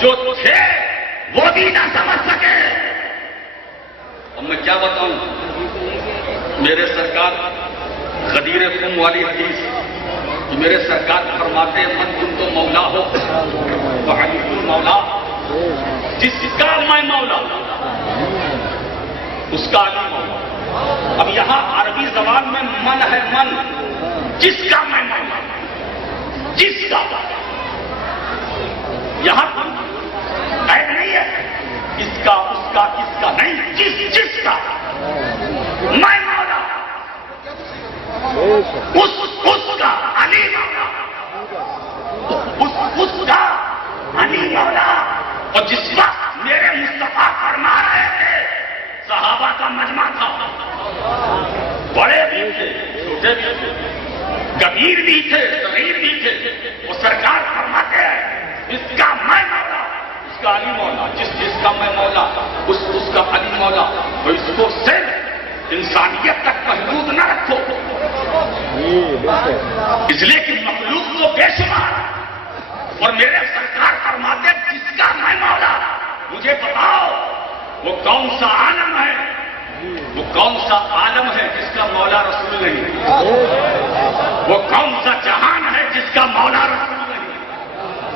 جو تھے وہ بھی نہ سمجھ سکے. اب میں کیا بتاؤں؟ میرے سرکار غدیر خم والی حدیث، میرے سرکار فرماتے ہیں من تم تو مولا ہو تو حبیب المولا، جس کا میں مولا اس کا علی مولا. اب یہاں عربی زبان میں من ہے، من جس کا میں مولا، جس کا. یہاں قید نہیں ہے اس کا اس کا کس کا نہیں، جس کا میں مولا، اس کا علی مولا، اس کا علی مولا. اور جس وقت میرے مصطفیٰ فرما رہے تھے، صحابہ کا مجمع تھا، بڑے بھی تھے چھوٹے بھی تھے، کبیر بھی تھے صغیر بھی تھے. وہ سرکار فرماتے ہیں اس کا میں مولا، اس کا علی مولا، جس کا میں مولا اس کا علی مولا. تو اس کو صرف انسانیت تک محدود نہ رکھو، اس لیے کہ مخلوق کو بے شمار. اور میرے سرکار فرماتے جس کا میں مولا. مجھے بتاؤ وہ کون سا عالم ہے، وہ کون سا عالم ہے جس کا مولا رسول نہیں؟ وہ کون سا جہان ہے جس کا مولا رسول نہیں؟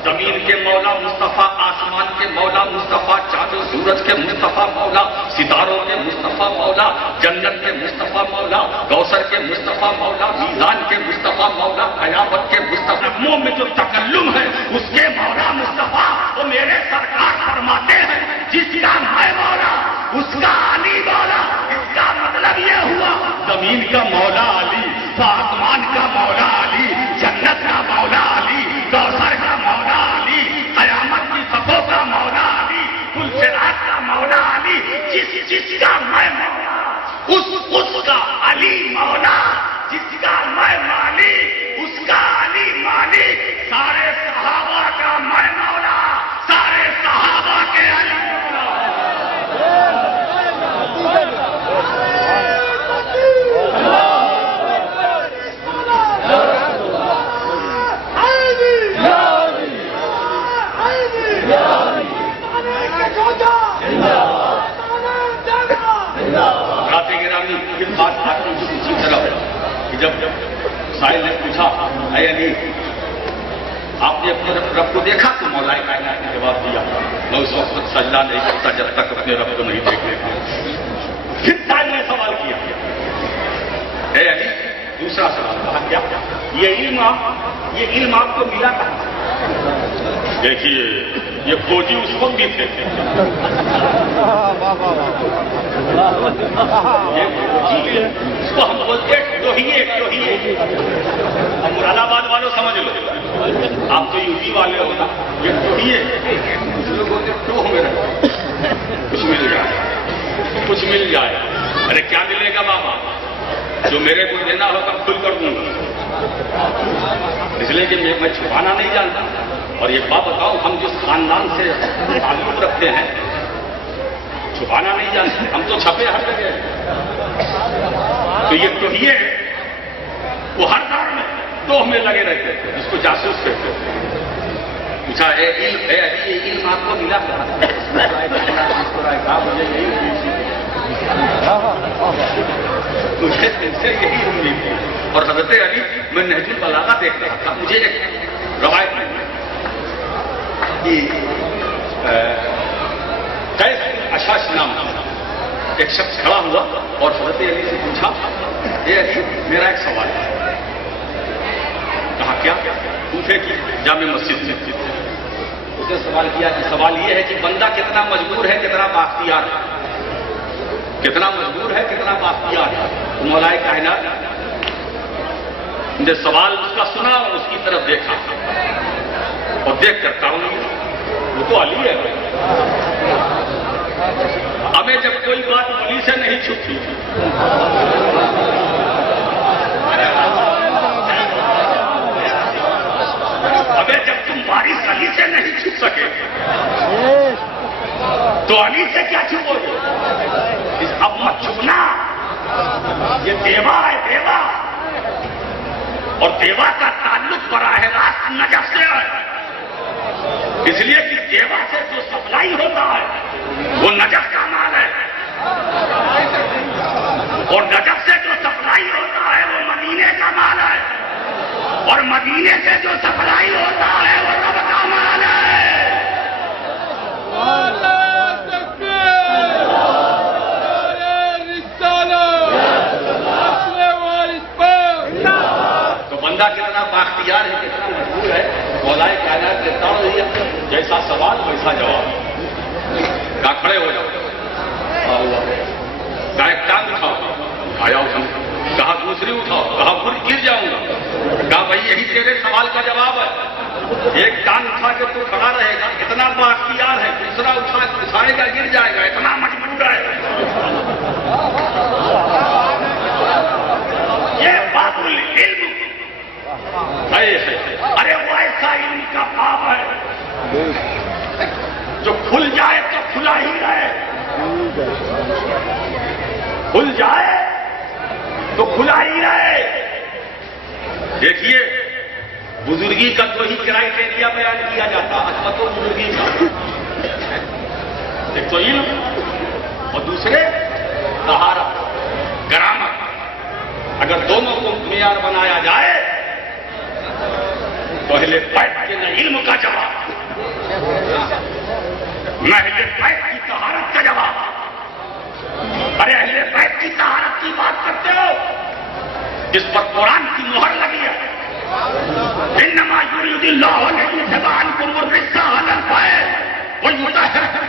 زمین کے مولا مصطفیٰ، آسمان کے مولا مصطفیٰ، چاند و سورج کے مصطفیٰ مولا، ستاروں کے مصطفیٰ مولا، جنت کے مصطفیٰ مولا، کوثر کے مصطفیٰ مولا، میزان کے مصطفیٰ مولا، قیامت کے مصطفیٰ. منہ میں جو تکلم ہے اس کے مولا مصطفیٰ. وہ میرے سرکار فرماتے ہیں جس کا میں مولا اس کا علی مولا. اس کا مطلب یہ ہوا زمین کا مولا علی، آسمان کا مولا علی، جنت کا مولا علی، کوثر کا مولا علی، قیامت کی صفوں کا مولا علی، پل صراط کا مولا علی. جس کا میں مولا اس کا علی مولا، جس کا میں مالی اس کا علی مالی. سارے صحابہ کا میں مولا، سارے صحابہ کے علی مولا. اس بات آپ کو اسی طرح ہے کہ جب سائل نے پوچھا اے علی آپ نے اپنے رب کو دیکھا تو مولا کائنات نے جواب دیا میں اس وقت سجدہ نہیں کرتا جب تک اپنے رب کو نہیں دیکھ لیتا. پھر سائل نے سوال کیا اے علی دوسرا سوال کہا کیا یہ علم آپ کو ملا تھا؟ دیکھیے یہ فوجی اس وقت بھی تھے، اس کو ہم بولتے ٹوہیے. ہم مراد آباد والوں سمجھ لو، آپ تو یو پی والے ہو نا. یہ ٹوہیے ٹوہ میں رہے، کچھ مل جائے. ارے کیا ملے گا بابا؟ جو میرے کو دینا ہوگا کھل کر دوں گا، اس لیے کہ میں چھپانا نہیں جانتا. اور یہ بات بتاؤ ہم جس خاندان سے تعلق رکھتے ہیں چھپانا نہیں جانتے، ہم تو چھپے ہر جگہ. تو یہ ٹوہیے وہ ہر دور میں ٹوہ میں لگے رہتے تھے جس کو جاسوس کہتے تھے. پوچھا اے علم آپ کو ملا تھا؟ مجھے تم سے یہی امید تھی. اور حضرت علی میں نہج البلاغہ دیکھ رہا تھا، مجھے ایک روایت میں قیس اشاش نام ایک شخص کھڑا ہوا اور حضرت علی سے پوچھا اے علی میرا ایک سوال ہے. کہا کیا؟ پوچھے کہ جامع مسجد میں اس نے سوال کیا کہ سوال یہ ہے کہ بندہ کتنا مجبور ہے کتنا بااختیار ہے، کتنا مجبور ہے کتنا بااختیار ہے. مولا کائنات نے سوال اس کا سنا اور اس کی طرف دیکھا اور دیکھ کر کہا وہ تو علی ہے. ہمیں جب کوئی بات ولی سے نہیں چھپتی، ہمیں جب تم بارش علی سے نہیں چھپ سکے تو علی سے کیا چھپو گے؟ اب مت چھپنا، یہ دیوا ہے دیوا، اور دیوا کا تعلق براہ راست نجف سے ہے. اس لیے کہ دیوا سے جو سپلائی ہوتا ہے وہ نجف کا مال ہے، اور نجف سے جو سپلائی ہوتا ہے وہ مدینے کا مال ہے، اور مدینے سے جو سپلائی ہوتا ہے وہ رب کا مال ہے۔ تو بندہ کتنا بااختیار ہے، کتنا مجبور ہے، مولا کائنات دیتا ہوں جیسا سوال ویسا جواب۔ کہا کھڑے ہو جاؤ، کہا ایک ٹانگ اٹھاؤ، آیا اٹھاؤ، کہا دوسری اٹھاؤ، کہا پھر گر جاؤں گا، کہا بھائی یہی تیرے سوال کا جواب ہے، ایک ٹانگ اٹھا کے تو کھڑا رہے گا، اتنا بااختیار ہے، دوسرا اٹھائے گا گر جائے گا، اتنا مجبور ہے۔ یہ باب العلم ہے، ارے وہ ایسا علم کا باب ہے جو کھل جائے تو کھلا ہی رہے، کھل جائے تو کھلا ہی رہے۔ دیکھیے بزرگی کا تو ہی کرائٹیریا بیان کیا جاتا، عظمت و بزرگی کا، ایک تو علم اور دوسرے طہارت، کرامت۔ اگر دونوں کو معیار بنایا جائے تو اہل بیت کے نہ علم کا جواب، نہ اہل بیت کی طہارت کا جواب۔ ارے اہل بیت کی طہارت کی بات کرتے ہو جس پر قرآن کی مہر لگی ہے، انما یرید اللہ لیذھب عنکم الرجس اہل البیت ویطہرکم۔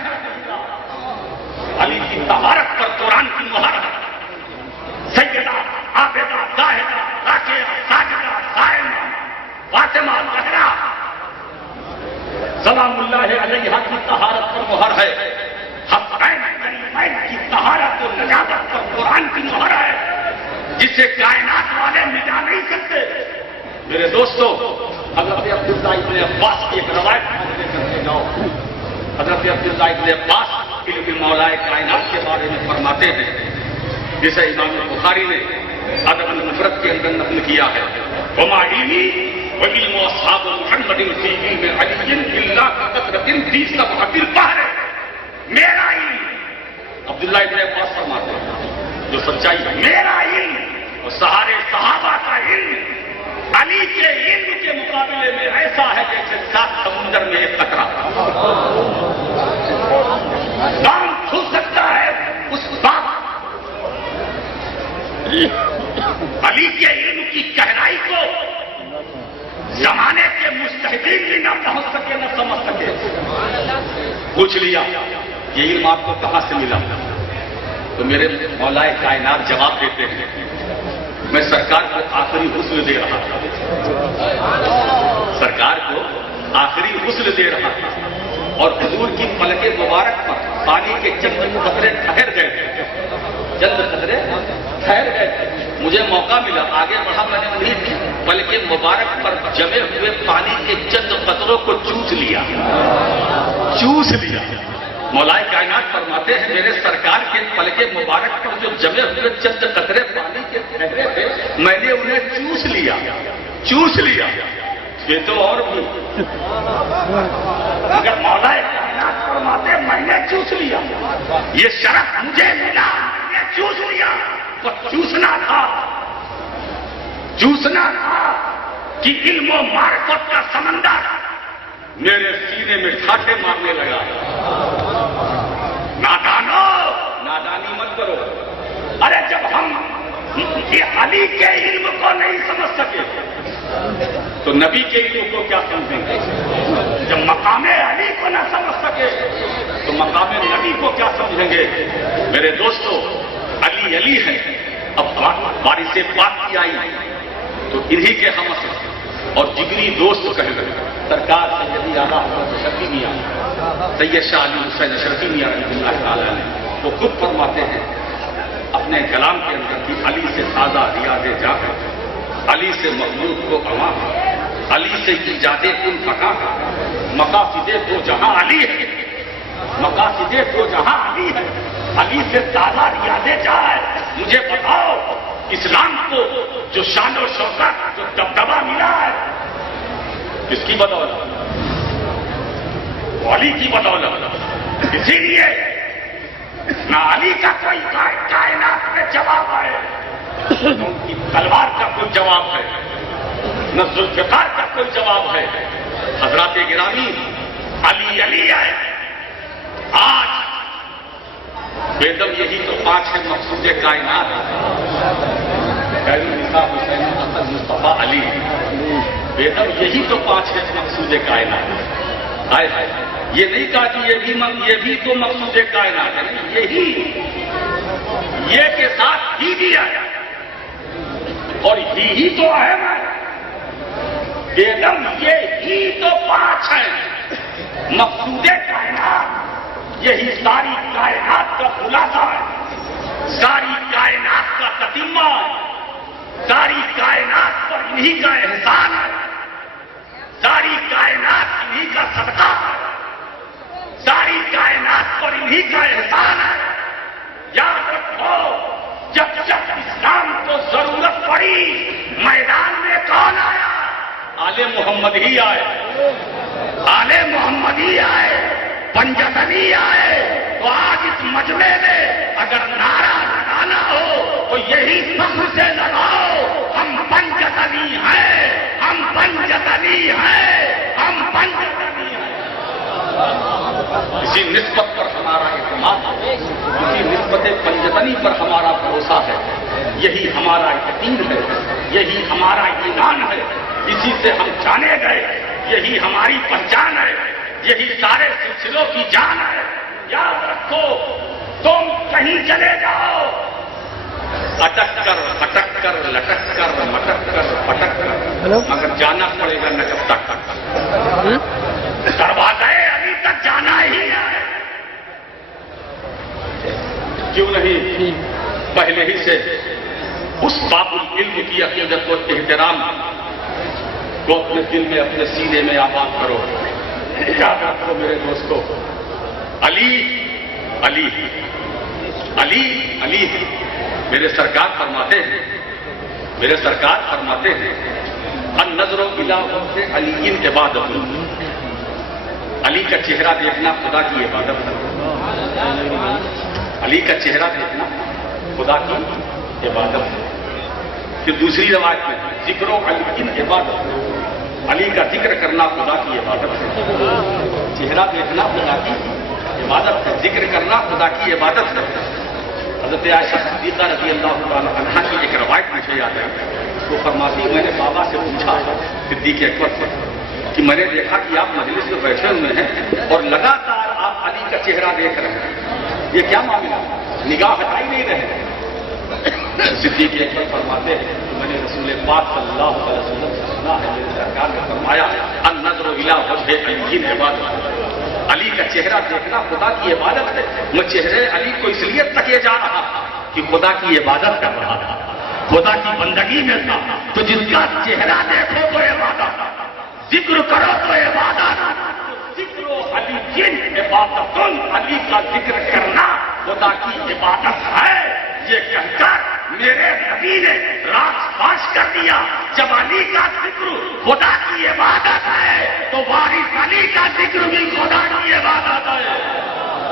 علی کی طہارت پر قرآن کی مہر ہے، سیدہ عابدہ زاہدہ راکعہ ساجدہ صائمہ فاطمہ زہرا سلام اللہ علیہا کی طہارت پر مہر ہے، حسنین کریمین کی طہارت و نجابت پر قرآن کی مہر ہے، جسے کائنات والے مٹا نہیں سکتے۔ میرے دوستو، حضرت عبداللہ ابن عباس کی ایک روایت لے کر کے جاؤ۔ حضرت عبداللہ ابن عباس علم مولا کائنات کے بارے میں فرماتے ہیں، جسے امام بخاری نے ادب المفرد کے اندر نقل کیا ہے، وما علمی وعلم اصحاب محمد فی علم علی الا کثرۃ فی سبحۃ البحر۔ میرا علم، عبداللہ ابن عباس فرماتے ہیں جو سچائی ہے، میرا علم اور سارے صحابہ کا علم علی کے علم کے مقابلے میں ایسا ہے جیسے 7 سمندر میں ایک قطرہ۔ کام کھل سکتا ہے اس بات، علی کے علم کی گہرائی کو زمانے کے مجتہدین بھی نہ پہنچ سکے نہ سمجھ سکے۔ پوچھ لیا یہ علم آپ کو کہاں سے ملا؟ تو میرے مولا کائنات جواب دیتے ہیں، میں سرکار کو آخری غسل دے رہا تھا، سرکار کو آخری غسل دے رہا تھا، اور حضور کی پلک مبارک پر پانی کے چند قطرے ٹھہر گئے تھے، چند قطرے ٹھہر گئے تھے۔ مجھے موقع ملا، آگے بڑھا، میں نے انہیں پلک مبارک پر جمے ہوئے پانی کے چند قطروں کو چوس لیا۔ مولا کائنات فرماتے ہیں میرے سرکار کے پلک مبارک پر جو جمے ہوئے چند قطرے پانی کے ٹھہرے تھے، میں نے انہیں چوس لیا۔ یہ تو اور بھی، اگر مولا کائنات فرماتے میں نے چوس لیا، یہ شرف مجھے ملا، میں نے چوس لیا، تو چوسنا تھا کہ علم و معرفت کا سمندر میرے سینے میں ٹھاٹھے مارنے لگا۔ نادانی مت کرو۔ ارے جب ہم یہ علی کے علم کو نہیں سمجھ سکے تو نبی کے علم کو کیا سمجھیں گے؟ جب مقام علی کو نہ سمجھ سکے تو مقام نبی کو کیا سمجھیں گے؟ میرے دوستو، علی ہے۔ اب وارث پاک کی آئی تو انہی کے ہم اور جگری دوست کہے گئے، سرکار سیدی اعلیٰ حضرت شفیع میاں سید شاہ علی حسین اشرفی میاں رحمۃ اللہ تعالیٰ نے وہ خود فرماتے ہیں اپنے کلام کے اندر کہ علی سے تازہ ریاض جا کر، علی سے مخلوق کو عوام، علی سے ایجاد کن فقا، مقاصد دو جہاں علی ہے، مقاصد دو جہاں علی ہے، علی سے تازہ ریاض جا ہے۔ مجھے بتاؤ اسلام کو جو شان و شوکت، جو دبدبا ملا ہے، کس کی بدولت؟ علی کی بدولت. اسی لیے نہ علی کا کوئی کائنات میں جواب ہے، نہ ان کی تلوار کا کوئی جواب ہے، نہ ذوالفقار کا کوئی جواب ہے. حضرات گرامی، علی علی ہے. آج بیدم یہی تو 5 ہے مقصود کائنات. خیر النساء حسین حسن مصطفیٰ علی، بیدم یہی تو 5 ہے مقصود کائنات. ہائے ہائے، یہ نہیں کہا کہ یہ بھی تو مقصود کائنات ہے. یہی یہ کے ساتھ ہی بھی آیا اور یہی تو اہم ہے. بیدم یہی تو 5 ہے مقصود کائنات. یہی ساری کائنات کا خلاصہ ہے، ساری کائنات کا تتمہ ہے، ساری کائنات پر انہی کا احسان ہے، ساری کائنات انہی کا صدقہ ہے، ساری کائنات پر انہی کا احسان ہے. یاد رکھو، جب جب اسلام کو ضرورت پڑی میدان میں کون آیا؟ آل محمد ہی آئے، آل محمد ہی آئے، پنجتنی آئے. تو آج اس مجمع میں اگر نعرہ لگانا ہو تو یہی فخر سے لگاؤ، ہم پنجتنی ہیں، ہم پنجتنی ہیں، ہم پنجتنی ہیں. اسی نسبت پر ہمارا اعتماد ہے، اسی نسبت پنجتنی پر ہمارا بھروسہ ہے. یہی ہمارا یقین ہے، یہی ہمارا ایمان ہے. اسی سے ہم جانے گئے، یہی ہماری پہچان ہے، یہی سارے سلسلوں کی جان ہے. یاد رکھو، تم کہیں چلے جاؤ، اٹک کر ہٹک کر لٹک کر مٹک کر پٹک کر، مگر جانا پڑے گا نجف تک. دروازے ابھی تک جانا ہی ہے. کیوں نہیں پہلے ہی سے اس باب العلم کی عقیدت و احترام کو اپنے دل میں، اپنے سینے میں آباد کرو. یاد رکھو میرے دوستو، علی علی علی علی. میرے سرکار فرماتے ہیں، میرے سرکار فرماتے ہیں، النظر الی وجہ علی عبادت. علی کا چہرہ دیکھنا خدا کی عبادت ہے. علی کا چہرہ دیکھنا خدا کی عبادت ہے. پھر دوسری روایت میں ذکر و علی عبادت، علی کا ذکر کرنا خدا کی عبادت ہے. چہرہ دیکھنا خدا کی عبادت ہے، ذکر کرنا خدا کی عبادت ہے. حضرت عائشہ صدیقہ رضی اللہ تعالیٰ عنہا کی ایک روایت مجھے یاد ہے. وہ فرماتی، میں نے بابا سے پوچھا صدیق اکبر سے کہ میں نے دیکھا کہ آپ مجلس میں بیٹھے ہوئے ہیں اور لگاتار آپ علی کا چہرہ دیکھ رہے ہیں، یہ کیا معاملہ؟ نگاہ ہٹائی نہیں رہے. صدیق اکبر فرماتے ہیں، میں نے رسول پاک صلی اللہ علیہ وسلم سے سنا ہے، میرے سرکار نے فرمایا، النظر الی وجہ علی عبادت. علی کا چہرہ دیکھنا خدا کی عبادت ہے. میں چہرے علی کو اس لیے تکیے جا رہا تھا کہ خدا کی عبادت کر رہا تھا، خدا کی بندگی میں تھا. تو جس کا چہرہ دیکھو تو عبادت، ذکر کرو تو عبادت. ذکر علی جن عبادت، علی کا ذکر کرنا خدا کی عبادت ہے. یہ کہہ کر میرے نبی نے راز فاش کر دیا، جب علی کا ذکر خدا کی عبادت ہے تو وارث علی کا ذکر بھی خدا کی عبادت ہے.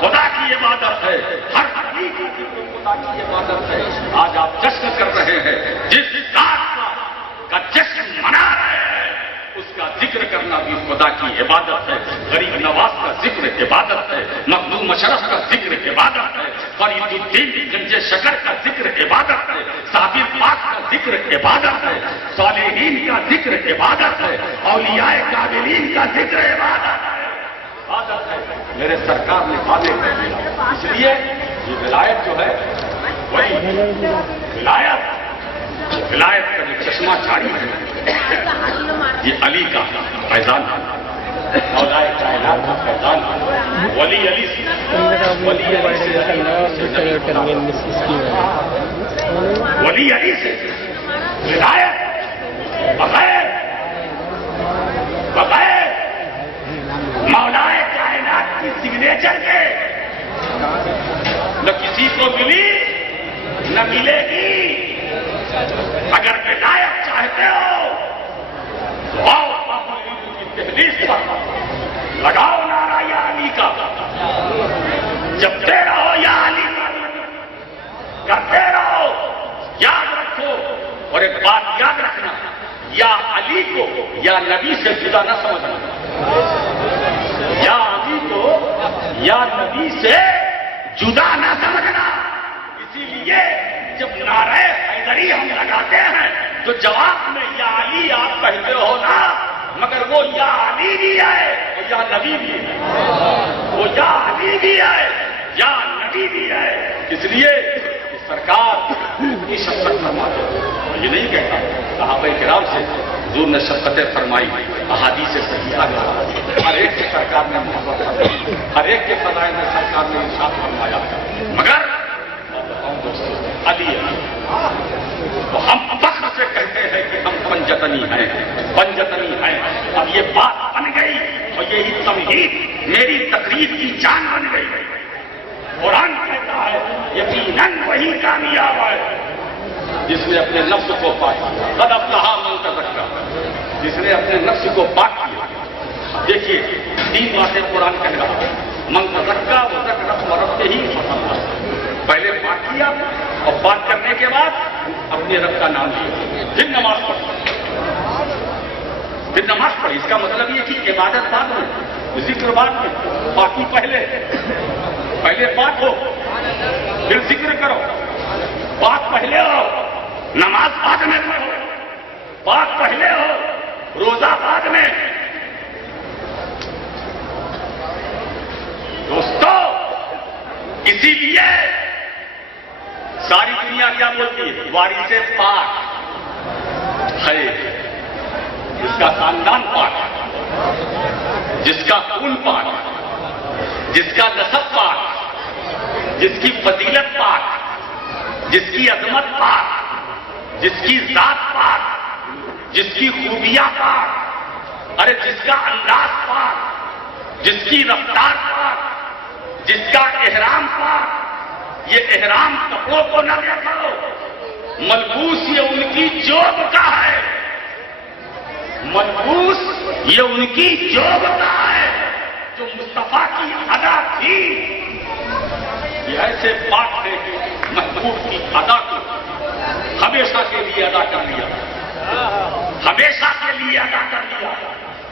خدا کی عبادت ہے، ہر علی کا ذکر خدا کی عبادت ہے. آج آپ جشن کر رہے ہیں، جس ذات کا جشن منا رہے ہیں اس کا ذکر کرنا بھی خدا کی عبادت ہے. غریب نواز کا ذکر عبادت ہے، مخدوم اشرف کا ذکر عبادت ہے، فرید الدین گنج شکر کا ذکر عبادت ہے، صابر پاک کا ذکر عبادت ہے، صالحین کا ذکر عبادت ہے، اولیاء کاملین کا ذکر عبادت ہے. میرے سرکار نے واضح کر دیا. اس لیے یہ ولایت جو ہے وہی ولایت کا جو چشمہ جاری ہے یہ علی کا فیضان ہے، مولا کائنات کا فیضان ہے. ولی علی سے ولایت بغیر مولا کائنات کی سگنیچر کے نہ کسی کو ملی نہ ملے گی. اگر ولایت چاہتے ہو تو آؤ کی تحریر پر لگاؤ نعرہ یا جپتے رہو یا علی، کرتے رہو، یاد رکھو. اور ایک بات یاد رکھنا، یا علی کو یا نبی سے جدا نہ سمجھنا، یا علی کو یا نبی سے جدا نہ سمجھنا. اسی لیے جب نعرہ حیدری ہم لگاتے ہیں تو جواب میں یا علی آپ کہتے ہو نا، مگر وہ یا علی بھی ہے اور یا نبی بھی ہے. وہ یا علی بھی ہے یا نبی بھی ہے. اس لیے سرکار کی شفقت فرماتے ہیں. یہ نہیں کہتا، صحابہ کرام سے حضور نے شفقتیں فرمائی، احادیث صحیحہ میں ہر ایک کی سرکار نے محبت فرمائی، ہر ایک کے فضائل میں سرکار نے ارشاد فرمایا. مگر علی تو ہم فخر سے کہتے ہیں کہ ہم پنجتنی ہیں، پنجتنی ہیں. اب یہ بات بن گئی اور یہی تمہید میری تقریر کی جان بن گئی. قرآن کہتا ہے یقیناً وہی کامیاب ہے جس نے اپنے نفس کو پاک کیا. قد افلح من تزکا، جس نے اپنے نفس کو پاک کیا. دیکھیے 3 باتیں قرآن کہہ رہا ہے. من تزکا وذکر اسم ربہ فصلی، پہلے پاک کیا اور پاک کرنے کے بعد اپنے رب کا نام لیا، پھر نماز پڑھی. پھر نماز پڑھی، اس کا مطلب یہ کہ عبادت بعد میں، ذکر بعد میں، پاکی پہلے. پہلے پاک ہو پھر ذکر کرو. پاک پہلے ہو نماز بعد میں پڑھو. پاک پہلے ہو روزہ بعد میں. دوستو اسی لیے ساری دنیا کیا بولتی ہے؟ وارث پاک ہے جس کا خاندان پاک، جس کا خون پاک، جس کا نسب پاک، جس کی فضیلت پاک، جس کی عظمت پاک، جس کی ذات پاک، جس کی خوبیاں پاک، ارے جس کا انداز پاک، جس کی رفتار پاک، جس کا احرام پاک. یہ احرام کپڑوں کو نہ دیکھو، ملبوس یہ ان کی جوب کا ہے. ملبوس یہ ان کی جوب کا ہے جو مصطفیٰ کی ادا تھی. یہ ایسے پاک ہے کہ محبوب کی ادا کو ہمیشہ کے لیے ادا کر لیا، ہمیشہ کے لیے ادا کر لیا.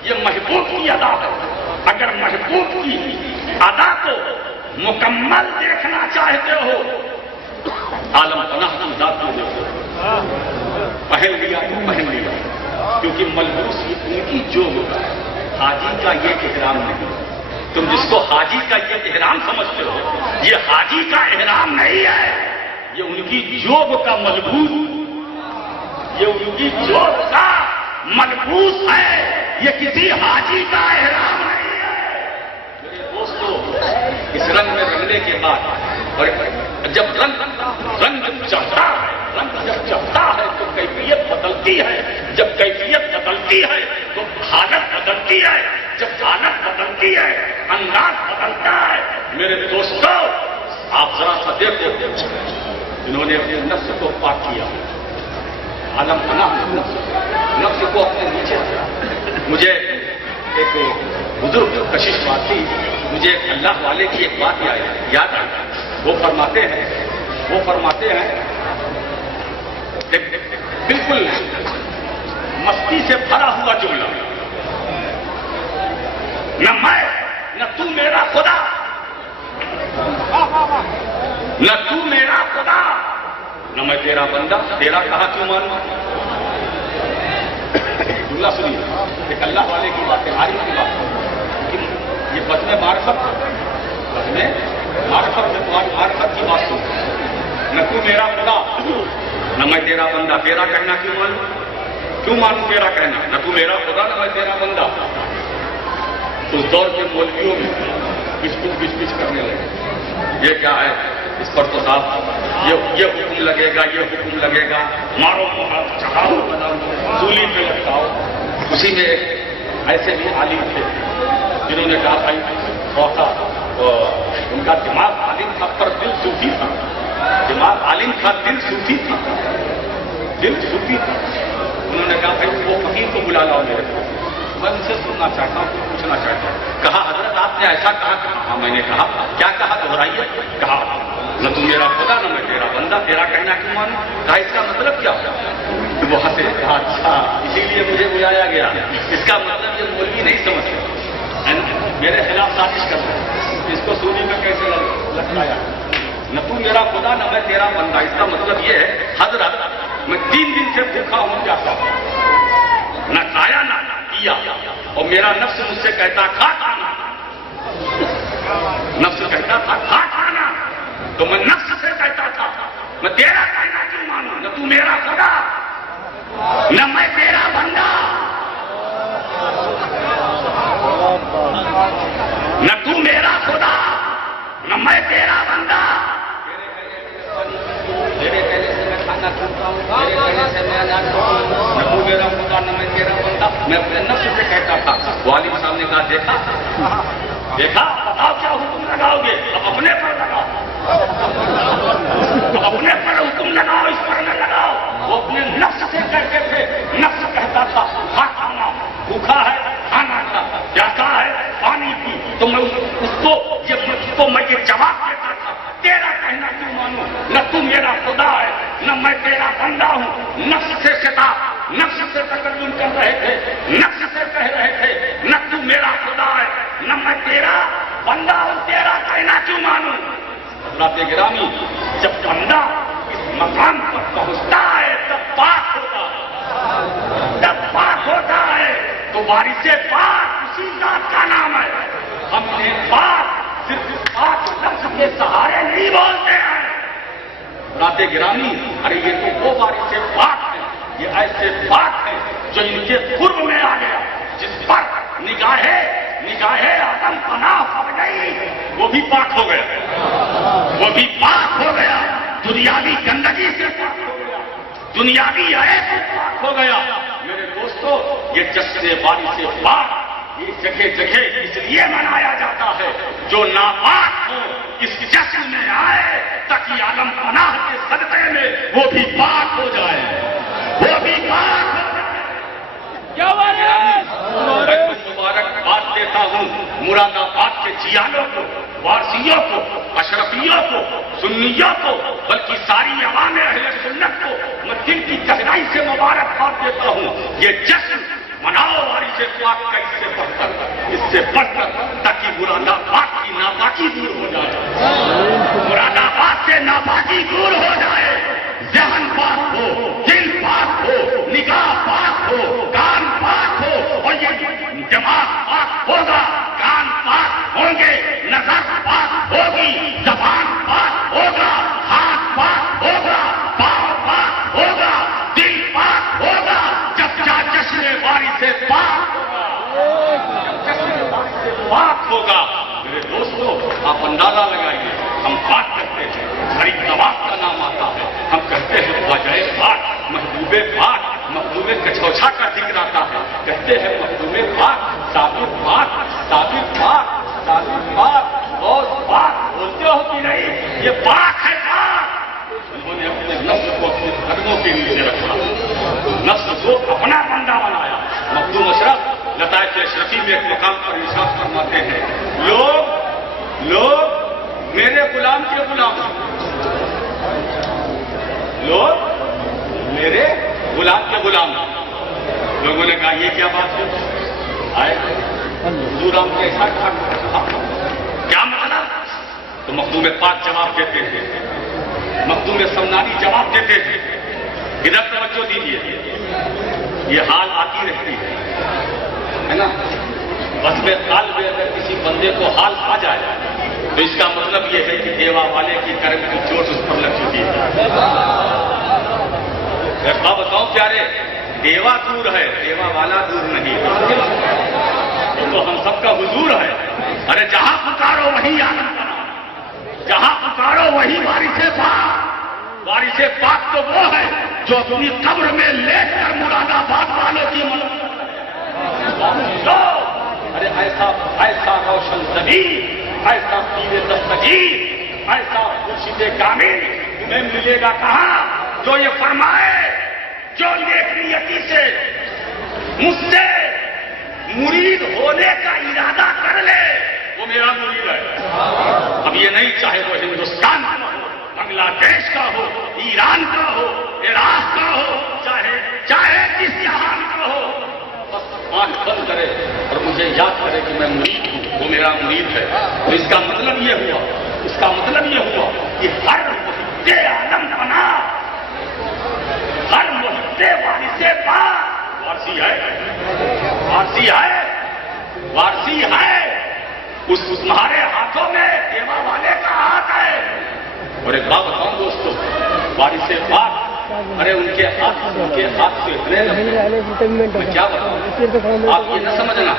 یہ محبوب کی ادا ہے. اگر محبوب کی ادا کو مکمل دیکھنا چاہتے ہو، عالم پناہ کی ذات کو دیکھو. پہن لیا تو پہن لیا، کیونکہ ملبوس ان کی جو ہوتا ہے. حاجی کا یہ احرام نہیں. تم جس کو حاجی کا یہ احرام سمجھتے ہو، یہ حاجی کا احرام نہیں ہے. یہ ان کی جوب کا ملبوس، یہ ان کی جوب کا ملبوس ہے. یہ کسی حاجی کا احرام نہیں ہے. میرے دوستو اس رنگ میں رنگنے کے بعد، اور جب رنگ چڑھتا ہے، رنگ جب چڑھتا ہے تو کیفیت بدلتی ہے. جب کیفیت بدلتی ہے تو حالت بدلتی ہے. جب حالت بدلتی ہے انداز بدلتا ہے. میرے دوستو آپ ذرا سا دیکھو، انہوں نے اپنے نفس کو پاک کیا. عالم پناہ نفس کو اپنے نیچے کیا. مجھے ایک بزرگ کشش بات تھی، مجھے ایک اللہ والے کی ایک بات یاد آئی. وہ فرماتے ہیں بالکل مستی سے بھرا ہوا جملہ، نہ میں نہ تو میرا خدا، نہ تو میرا خدا، نہ میں تیرا بندہ، تیرا کہا کیوں مانوں. جملہ سنیے، ایک اللہ والے کی بات ہے، عارف کی بات ہے. یہ بزم معرفت کی بات سن. نہ تو میرا خدا نہ میں تیرا بندہ، تیرا کہنا کیوں مانوں تیرا کہنا. نہ تو میرا خدا نہ میں تیرا بندہ. اس دور کے مولویوں میں بچ کرنے لگے. یہ کیا ہے؟ اس پر تو صاحب یہ حکم لگے گا، یہ حکم لگے گا، مارو چڑھاؤ، سولی پہ لٹکاؤ. اسی میں ایسے بھی عالم تھے جنہوں نے کہا بھائی موقع، ان کا دماغ عالم تھا پر دل صوفی تھا. دماغ عالم تھا، دل صوفی تھا. انہوں نے کہا بھائی وہ فقیر کو بلا لاؤ میرے کو، میں ان سے سننا چاہتا ہوں، پوچھنا چاہتا ہوں. کہا حضرت آپ آپ نے ایسا کہا کہ ہاں میں نے کہا کیا کہا دہرائیے کہا نہ تم میرا خدا نہ میں تیرا بندہ تیرا کہنا کیوں مانوں کہا اس کا مطلب کیا ہوگا وہ ہنسے کہا اچھا اسی لیے مجھے بلایا گیا اس کا مطلب یہ مولوی نہیں سمجھتے میرے خلاف سازش کر رہے ہیں اس کو سونی میں کیسے لٹکایا نہ تو میرا خدا نہ میں تیرا بندہ اس کا مطلب یہ ہے حضرت میں 3 دن سے بھوکا ہوں جاتا ہوں نہ کھایا نہ پیا اور میرا نفس مجھ سے کہتا کھا کھانا نفس کہتا تھا کھا کھانا تو میں نفس سے کہتا تھا میں تیرا کہنا کیوں مانوں نہ تو میرا خدا نہ میں تیرا بندہ نہ تو میرا خدا نہ میں تیرا بندہ میرے کہنے سے میں کھانا کھاتا ہوں میرے کہنے سے میں اناج کھاتا ہوں نہ تو میرا خدا نہ میں تیرا بندہ میں اپنے نفس سے کہتا تھا والد صاحب نے کہا دیکھا بتاؤ کیا حکم لگاؤ گے اب اپنے پر لگاؤ اب اپنے پر حکم لگاؤ اس پر نہ لگاؤ وہ اپنے نفس سے کہتے تھے نفس کہتا تھا کھانا بھوکا ہے کھانا کھا پیاسا ہے پانی پی تو میں اس کو میں یہ جواب دیتا تھا تیرا کہنا کیوں مانوں نہ تو میرا خدا ہے نہ میں تیرا بندہ ہوں نفس سے خطاب نفس سے تکلم کر رہے تھے نفس سے کہہ رہے تھے نہ تو میرا خدا ہے نہ میں تیرا بندہ ہوں تیرا کہنا کیوں مانوں حضرات گرامی جب بندہ اس مقام پر پہنچتا ہے تب پاک ہوتا ہے تو وارث پاک اسی ذات کا نام ہے ہم نے پاک صرف پاک لفظ کے سہارے نہیں بولتے ہیں حضرات گرامی ارے یہ تو وہ وارث پاک ہے یہ ایسے پاک ہیں جو ان کے قرب میں آ گیا جس پر نگاہ آدم پناہ پڑ گئی وہ بھی پاک ہو گیا وہ بھی پاک ہو گیا دنیاوی گندگی سے پاک ہو گیا دنیاوی عیب سے پاک ہو گیا میرے دوستو یہ جشن بارش پاک یہ جگہ جگہ اس لیے منایا جاتا ہے جو ناپاک ہو اس جشن میں آئے تاکہ عالم پناہ کے صدقے میں وہ بھی پاک ہو جائے وہ بھی پاک ہو جائے مبارکباد دیتا ہوں مراد آباد کے جیالوں کو وارثیوں کو اشرفیوں کو سنیوں کو بلکہ ساری عوام اہل سنت کو میں دل کی گہرائی سے مبارکباد دیتا ہوں یہ جشن مناؤ وارث پاک کا اس سے بڑھ کر تاکہ مراد آباد کی ناپاکی دور ہو جائے مراد آباد سے ناپاکی دور ہو جائے ذہن پاک ہو دل پاک ہو نگاہ پاک ہو کان پاک ہو اور یہ دماغ پاک ہوگا کان پاک ہوں گے نظر پاک ہوگی زبان پاک ہوگا ہاتھ پاک ہوگا پاؤں پاک ہوگا دل پاک ہوگا جب جشن وارث پاک ہوگا میرے دوستو آپ اندازہ لگائیے ہم پاک کرتے ہیں ہری طواف کا نام آتا ہے ہم کہتے ہیں خواجہ پاک محبوب پاک محبوب کچھوچھا کا ذکر آتا ہے کہتے ہیں محبوب پاک صابر پاک صابر پاک صابر پاک اور پاک بولتے ہو کہ نہیں یہ پاک ہے پاک انہوں نے اپنے نفس کو اپنے قدموں کے نیچے رکھا نفس کو اپنا بندہ بنایا مخدوم اشرف لطائف اشرفی میں ایک مقام پر ارشاد فرماتے ہیں لوگ میرے غلام کے غلام لوگ میرے غلام کے غلام لوگوں نے کہا یہ کیا بات ہے آئے حضور ہم کے ساتھ کیا مطلب تو مخدوم پاک جواب دیتے تھے مخدوم سمنانی جواب دیتے تھے ادھر توجہ دیجیے یہ حال آتی رہتی ہے نا بس میں حال میں اگر کسی بندے کو حال آ جائے تو اس کا مطلب یہ ہے کہ دیوا والے کی کرم کی چوٹ اس پر لگ چکی ہے بتاؤں پیارے دیوا دور ہے دیوا والا دور نہیں یہ تو ہم سب کا حضور ہے ارے جہاں پکارو وہی عالم کا نام جہاں پکارو وہی وارث پاک وارث پاک تو وہ ہے جو اپنی قبر میں لیٹ کر مراد آباد والوں کی مدد ارے ایسا روشن زمین ایسا پیر دستگیر ایسا مرشد کامل تمہیں ملے گا کہاں جو یہ فرمائے جو نیک نیتی سے مجھ سے مرید ہونے کا ارادہ کر لے وہ مجھے یاد کرے کہ میں مرید ہوں، وہ میرا مرید ہے، تو اس کا مطلب یہ ہوا، اس کا مطلب یہ ہوا کہ ہر محب عالم بنا، ہر محب وارث پاک وارثی ہے، وارثی ہے، وارثی ہے، اس تمہارے ہاتھوں میں دیوا والے کا ہاتھ ہے۔ اور ایک بات بتاؤں دوستو، وارث پاک، ارے ان کے ہاتھ سے اتنے میں کیا بتاؤں، آپ یہ نہ سمجھنا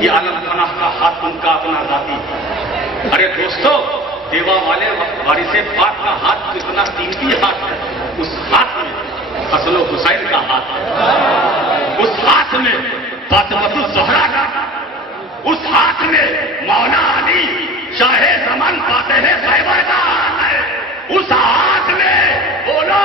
کہ عالم پناہ کا ہاتھ ان کا اپنا ذاتی، ارے دوستو دیوا والے وارث پاک کا ہاتھ کتنا قیمتی ہاتھ ہے، اس ہاتھ میں حسن و حسین کا ہاتھ ہے، اس ہاتھ میں فاطمۃ الزہرا کا، اس ہاتھ میں مولا علی شاہ زمان فاتح خیبر کا ہاتھ ہے، اس ہاتھ میں بولو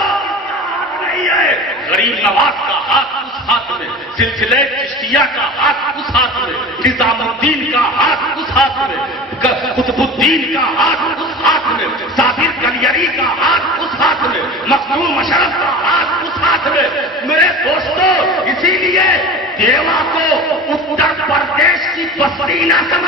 غریب نواز کا ہاتھ اس ہاتھ میں، سلسلہ چشتیہ کا ہاتھ اس ہاتھ میں، نظام الدین کا ہاتھ اس ہاتھ میں، قطب الدین کا ہاتھ اس ہاتھ میں، صابر کلیری کا ہاتھ اس ہاتھ میں، مخدوم مشرف کا ہاتھ اس ہاتھ میں۔ میرے دوستو اسی لیے دیوا کو اتر پردیش کی بستی نہ سمجھ